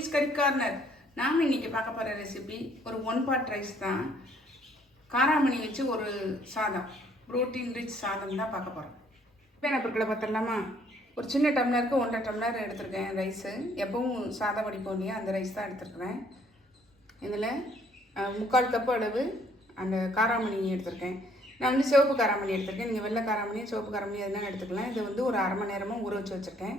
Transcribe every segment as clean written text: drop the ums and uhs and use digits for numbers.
ஜோதிஸ் கறி கார்னர். நாம் இன்னைக்கு பார்க்க போகிற ரெசிபி ஒரு 1 பாட் ரைஸ் தான். காராமணி வச்சு ஒரு சாதம், ப்ரோட்டீன் ரிச் சாதம் தான் பார்க்க போகிறோம். இப்போ பொருட்களை பார்த்துடலாமா? ஒரு சின்ன டம்ளருக்கு 1.5 டம்ளர் எடுத்துருக்கேன் ரைஸு. எப்பவும் சாதம் வடிப்போம் இல்லையா, அந்த ரைஸ் தான் எடுத்துருக்குறேன். இதில் 3/4 கப்பு அளவு அந்த காராமணி எடுத்திருக்கேன். நான் வந்து சிவப்பு காராமணி எடுத்திருக்கேன். நீங்கள் வெள்ளை காராமணி, சிவப்பு காராமணி எதுனா எடுத்துக்கலாம். இது வந்து ஒரு அரை மணி நேரமாக ஊற வச்சு வச்சுருக்கேன்.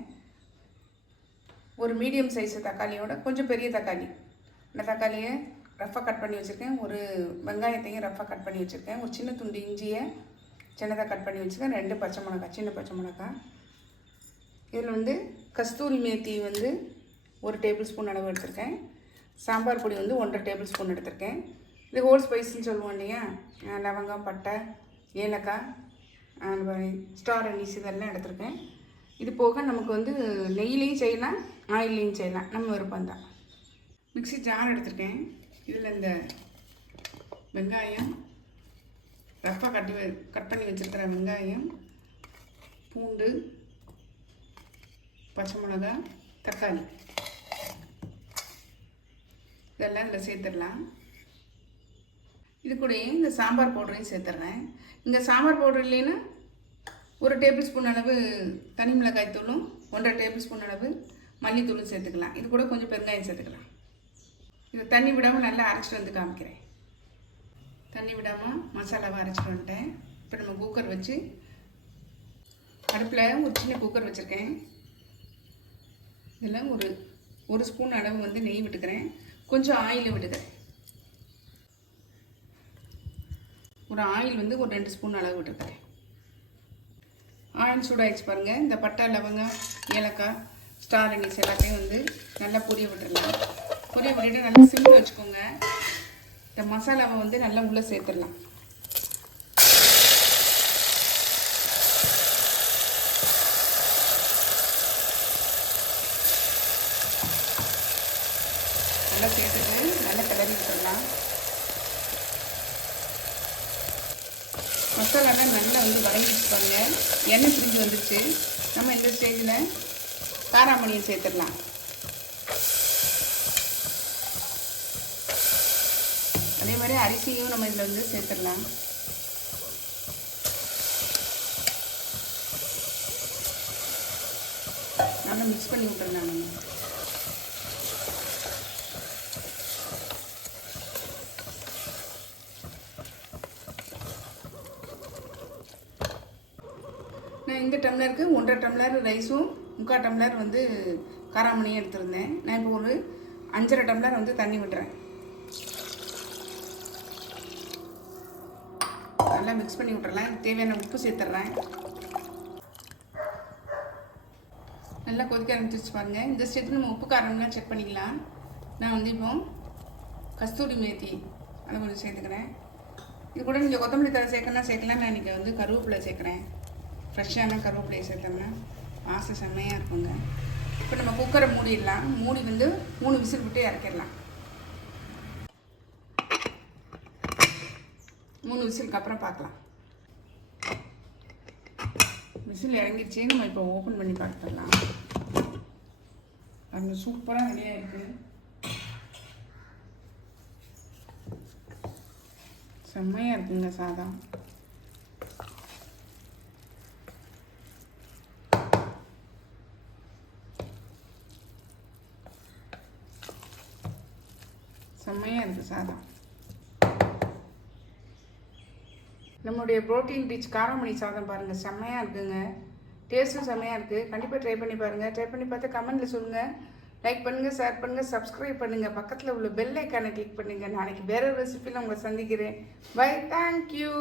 ஒரு மீடியம் சைஸு தக்காளியோட கொஞ்சம் பெரிய தக்காளி, இந்த தக்காளியை ரஃப்பாக கட் பண்ணி வச்சுருக்கேன். ஒரு வெங்காயத்தையும் ரஃப்பாக கட் பண்ணி வச்சுருக்கேன். ஒரு சின்ன துண்டு இஞ்சியை சின்னதாக கட் பண்ணி வச்சுருக்கேன். 2 பச்சை மிளகாய், சின்ன பச்சை மிளகாய். இதில் வந்து கஸ்தூரி மேத்தி வந்து 1 டேபிள் ஸ்பூன் அளவு எடுத்திருக்கேன். சாம்பார் பொடி வந்து 1.5 டேபிள் ஸ்பூன் எடுத்திருக்கேன். இது ஹோல் ஸ்பைஸ்ன்னு சொல்லுவோம் இல்லையா, லவங்கம், பட்டை, ஏலக்காய், ஸ்டார் அனீஸ் இதெல்லாம் எடுத்திருக்கேன். இது போக நமக்கு வந்து நெய்லேயும் செய்யலாம், ஆயிலையும் செய்யலாம், நம்ம விருப்பம் தான். மிக்ஸி ஜார் எடுத்திருக்கேன். இதில் இந்த வெங்காயம், ரஃப்பாக கட் பண்ணி வச்சுருக்கிற வெங்காயம், பூண்டு, பச்சை மிளகாய், தக்காளி இதெல்லாம் இதில் சேர்த்துடலாம். இது கூடயே இந்த சாம்பார் பவுடரையும் சேர்த்துட்றேன். இந்த சாம்பார் பவுடர் இல்லைன்னா 1 டேபிள் ஸ்பூன் அளவு தனி மிளகாய் தூளும் 1.5 டேபிள் ஸ்பூன் அளவு மல்லித்தூளும் சேர்த்துக்கலாம். இது கூட கொஞ்சம் பெருங்காயம் சேர்த்துக்கலாம். இது தண்ணி விடாமல் நல்லா அரைச்சிட்டு வந்து காமிக்கிறேன். தண்ணி விடாமல் மசாலாவை அரைச்சிட்டு வந்துட்டேன். இப்போ நம்ம குக்கர் வச்சு அடுப்பில் ஒரு சின்ன குக்கர் வச்சுருக்கேன். இதில் ஒரு ஸ்பூன் அளவு வந்து நெய் விட்டுக்கிறேன். கொஞ்சம் ஆயில் விட்டுக்கிறேன். ஒரு ஆயில் வந்து ஒரு 2 ஸ்பூன் அளவு விட்டுக்கிறேன். ஆயில் சூடாகிடுச்சு பாருங்கள். இந்த பட்டை, லவங்கம், ஏலக்காய், ஸ்டார் அனீஸ் எல்லாத்தையும் வந்து நல்லா பொரிய விட்டுடலாம். பொரிய விட்டுட்டு நல்லா சிம்மில் வச்சுக்கோங்க. இந்த மசாலாவை வந்து நல்லா உள்ளே சேர்த்துடலாம். நல்லா சேர்த்துட்டு நல்லா கிளறி விட்டுடலாம். மசாலாலாம் நல்லா வந்து வதங்கிட்டு பாருங்க, எண்ணெய் பிரிஞ்சு வந்துடுச்சு. நம்ம இந்த ஸ்டேஜில் காராமணியை சேர்த்துடலாம். அதே மாதிரி அரிசியும் நம்ம இதில் வந்து சேர்த்துடலாம். நல்லா மிக்ஸ் பண்ணி விட்டுறலாம். நம்ம நான் இந்த டம்ளருக்கு 1.5 டம்ளர் ரைஸும் 3/4 டம்ளர் வந்து காராமணியும் எடுத்துருந்தேன். நான் இப்போ ஒரு 5.5 டம்ளர் வந்து தண்ணி விட்டுறேன். நல்லா மிக்ஸ் பண்ணி விட்டுறலாம். தேவையான உப்பு சேர்த்துட்றேன். நல்லா கொதிக்க ஆரம்பிச்சிருச்சு பாருங்கள். இந்த ஸ்டேஜில் நம்ம உப்பு காரம்லாம் செக் பண்ணிக்கலாம். நான் வந்து இப்போ கஸ்தூரி மேத்தி அதை கொஞ்சம் சேர்த்துக்கிறேன். இது கூட நீங்கள் கொத்தமல்லி தழை சேர்க்கலாம். நான் இன்றைக்கி வந்து கருவேப்பிலை சேர்க்குறேன். ஃப்ரெஷ்ஷான கருவேப்பிலையை சேர்த்தோம்னா வாசம் செம்மையாக இருக்குங்க. இப்போ நம்ம குக்கரை மூடிடலாம். மூடி வந்து 3 விசில் விட்டு இறக்கிடலாம். 3 விசிலுக்கு அப்புறம் பார்க்கலாம். விசில் இறங்கிடுச்சு. நம்ம இப்போ ஓப்பன் பண்ணி பார்த்துடலாம். அது சூப்பராக ரெடியாக இருக்குது. செம்மையாக இருக்குங்க சாதம். செம்மையாக இருக்குது சாதம். நம்மளுடைய ப்ரோட்டீன் ரிச் காராமணி சாதம் பாருங்கள், செம்மையாக இருக்குங்க. டேஸ்ட்டும் செம்மையாக இருக்குது. கண்டிப்பாக ட்ரை பண்ணி பாருங்கள். ட்ரை பண்ணி பார்த்து கமெண்ட்டில் சொல்லுங்கள். லைக் பண்ணுங்கள், ஷேர் பண்ணுங்கள், சப்ஸ்கிரைப் பண்ணுங்கள். பக்கத்தில் உள்ள பெல் ஐக்கானை கிளிக் பண்ணுங்கள். நாளைக்கு வேறு ரெசிபியில் உங்களை சந்திக்கிறேன். Bye, thank you.